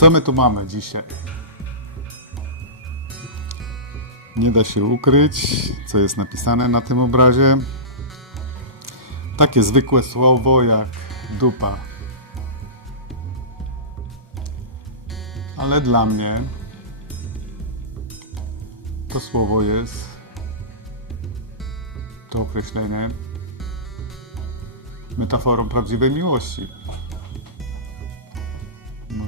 Co my tu mamy dzisiaj? Nie da się ukryć, co jest napisane na tym obrazie. Takie zwykłe słowo jak dupa. Ale dla mnie to słowo jest to określenie metaforą prawdziwej miłości.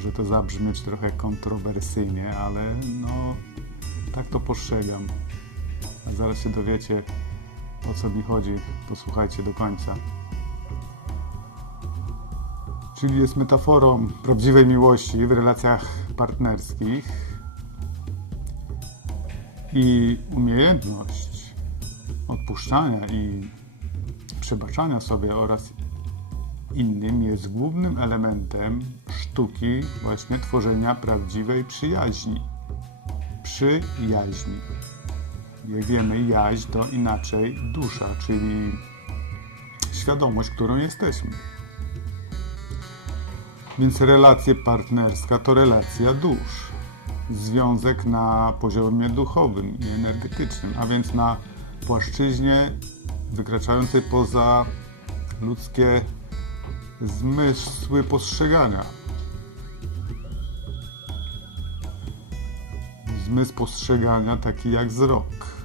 Może to zabrzmieć trochę kontrowersyjnie, ale no tak to postrzegam. Zaraz się dowiecie o co mi chodzi. Posłuchajcie do końca. Czyli jest metaforą prawdziwej miłości w relacjach partnerskich i umiejętność odpuszczania i przebaczania sobie oraz innym jest głównym elementem sztuki właśnie tworzenia prawdziwej przyjaźni. Przyjaźni. Jak wiemy, jaźń to inaczej dusza, czyli świadomość, którą jesteśmy. Więc relacja partnerska to relacja dusz. Związek na poziomie duchowym i energetycznym, a więc na płaszczyźnie wykraczającej poza ludzkie zmysły postrzegania. Zmysł postrzegania taki jak wzrok.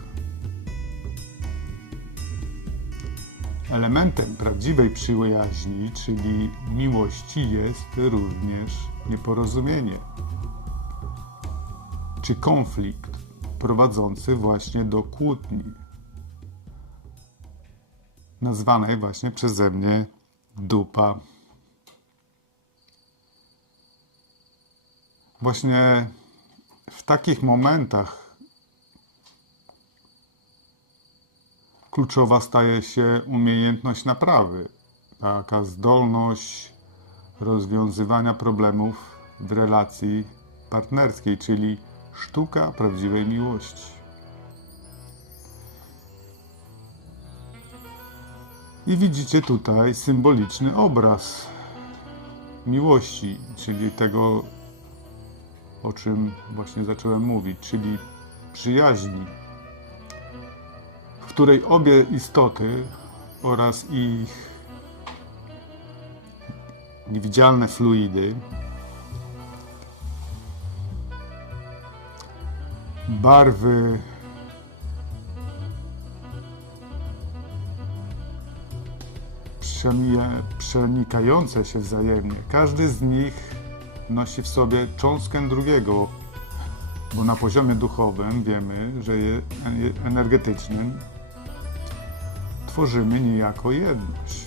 Elementem prawdziwej przyjaźni, czyli miłości, jest również nieporozumienie czy konflikt prowadzący właśnie do kłótni, nazwanej właśnie przeze mnie dupa. Właśnie w takich momentach kluczowa staje się umiejętność naprawy, taka zdolność rozwiązywania problemów w relacji partnerskiej, czyli sztuka prawdziwej miłości. I widzicie tutaj symboliczny obraz miłości, czyli tego, o czym właśnie zacząłem mówić, czyli przyjaźni, w której obie istoty oraz ich niewidzialne fluidy barwy przenikające się wzajemnie. Każdy z nich nosi w sobie cząstkę drugiego, bo na poziomie duchowym wiemy, że energetycznym tworzymy niejako jedność.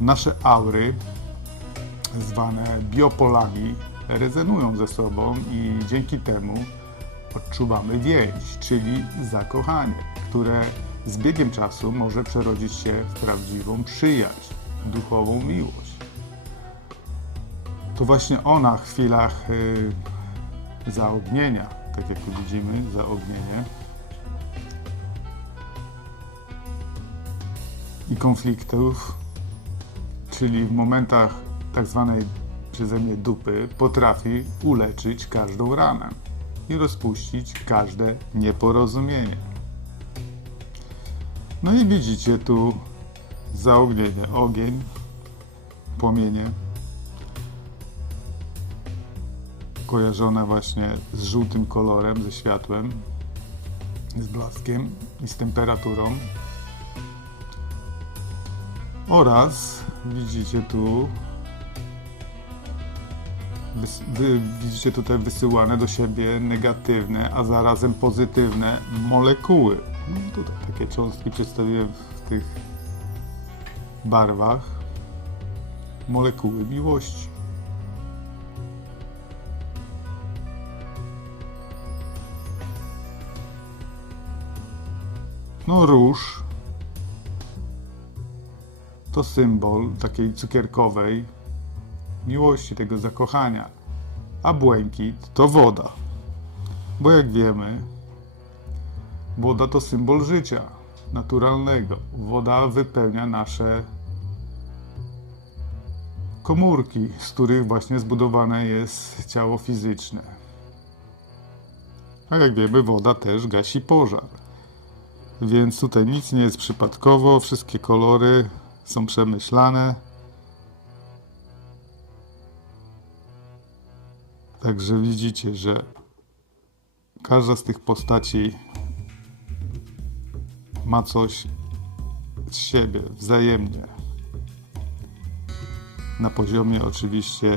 Nasze aury, zwane biopolami, rezonują ze sobą i dzięki temu odczuwamy więź, czyli zakochanie, które z biegiem czasu może przerodzić się w prawdziwą przyjaźń, duchową miłość. To właśnie ona w chwilach y, zaognienia, tak jak tu widzimy, zaognienie i konfliktów, czyli w momentach tak zwanej przeze mnie dupy, potrafi uleczyć każdą ranę i rozpuścić każde nieporozumienie. No i widzicie tu zaognienie, ogień, płomienie, kojarzone właśnie z żółtym kolorem, ze światłem, z blaskiem i z temperaturą. Oraz widzicie tu wy, widzicie tutaj wysyłane do siebie negatywne, a zarazem pozytywne molekuły. No, tutaj takie cząstki przedstawiłem w tych barwach. Molekuły miłości. No róż to symbol takiej cukierkowej miłości, tego zakochania. A błękit to woda. Bo jak wiemy, woda to symbol życia naturalnego. Woda wypełnia nasze komórki, z których właśnie zbudowane jest ciało fizyczne. A jak wiemy, woda też gasi pożar. Więc tutaj nic nie jest przypadkowo, wszystkie kolory są przemyślane. Także widzicie, że każda z tych postaci ma coś z siebie wzajemnie. Na poziomie oczywiście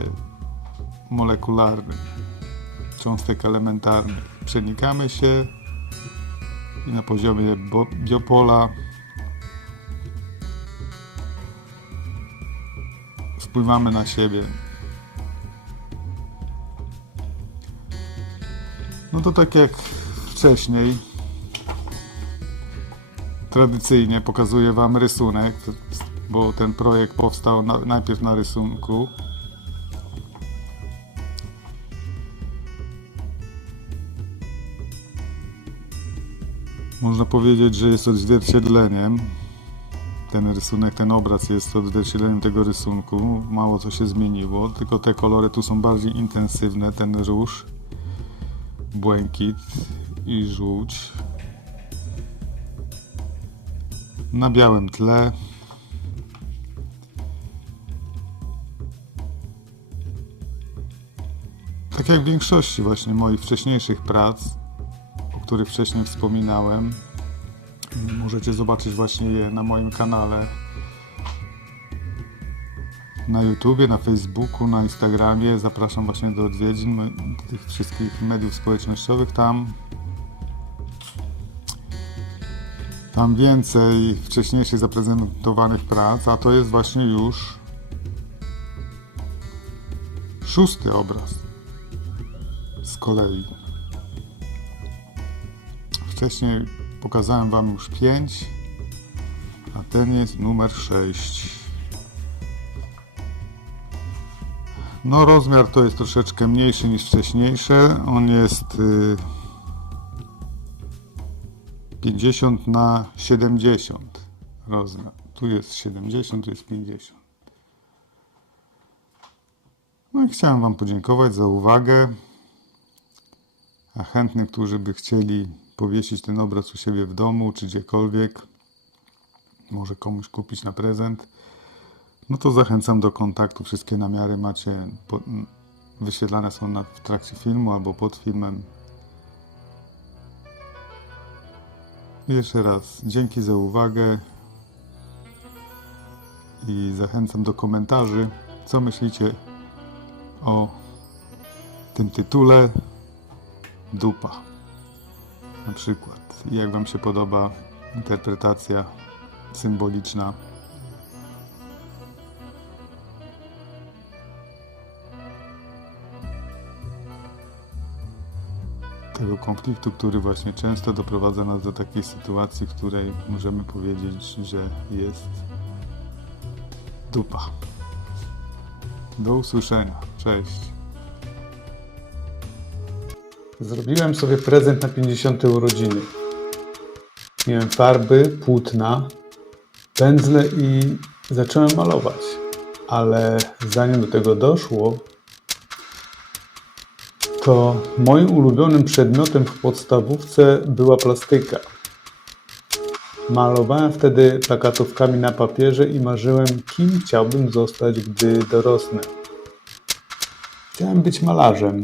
molekularnym, cząstek elementarnych. Przenikamy się i na poziomie biopola wpływamy na siebie. No to tak jak wcześniej, tradycyjnie pokazuję Wam rysunek, bo ten projekt powstał na, najpierw na rysunku. Można powiedzieć, że jest odzwierciedleniem. Ten rysunek, ten obraz jest odzwierciedleniem tego rysunku. Mało co się zmieniło, tylko te kolory tu są bardziej intensywne. Ten róż, błękit i żółć. Na białym tle. Tak jak w większości właśnie moich wcześniejszych prac, których wcześniej wspominałem, możecie zobaczyć właśnie je na moim kanale na YouTubie, na Facebooku, na Instagramie. Zapraszam właśnie do odwiedzin tych wszystkich mediów społecznościowych. Tam tam więcej wcześniejszych zaprezentowanych prac, a to jest właśnie już szósty obraz z kolei. Wcześniej pokazałem Wam już pięć, a ten jest numer sześć. No rozmiar to jest troszeczkę mniejszy niż wcześniejsze. On jest y, 50 na 70 rozmiar. Tu jest 70, tu jest 50. No i chciałem Wam podziękować za uwagę. A chętnych, którzy by chcieli powiesić ten obraz u siebie w domu czy gdziekolwiek, może komuś kupić na prezent, no to zachęcam do kontaktu. Wszystkie namiary macie po, wyświetlane są na, w trakcie filmu albo pod filmem. Jeszcze raz dzięki za uwagę i zachęcam do komentarzy, co myślicie o tym tytule Dupa. Na przykład, jak Wam się podoba interpretacja symboliczna tego konfliktu, który właśnie często doprowadza nas do takiej sytuacji, w której możemy powiedzieć, że jest dupa. Do usłyszenia. Cześć. Zrobiłem sobie prezent na 50 urodziny. Miałem farby, płótna, pędzle i zacząłem malować. Ale zanim do tego doszło, to moim ulubionym przedmiotem w podstawówce była plastyka. Malowałem wtedy plakatówkami na papierze i marzyłem, kim chciałbym zostać, gdy dorosnę. Chciałem być malarzem.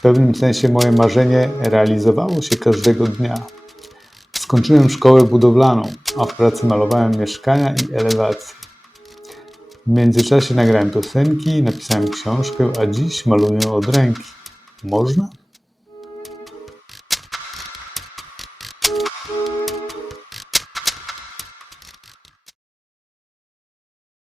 W pewnym sensie moje marzenie realizowało się każdego dnia. Skończyłem szkołę budowlaną, a w pracy malowałem mieszkania i elewacje. W międzyczasie nagrałem piosenki, napisałem książkę, a dziś maluję od ręki. Można?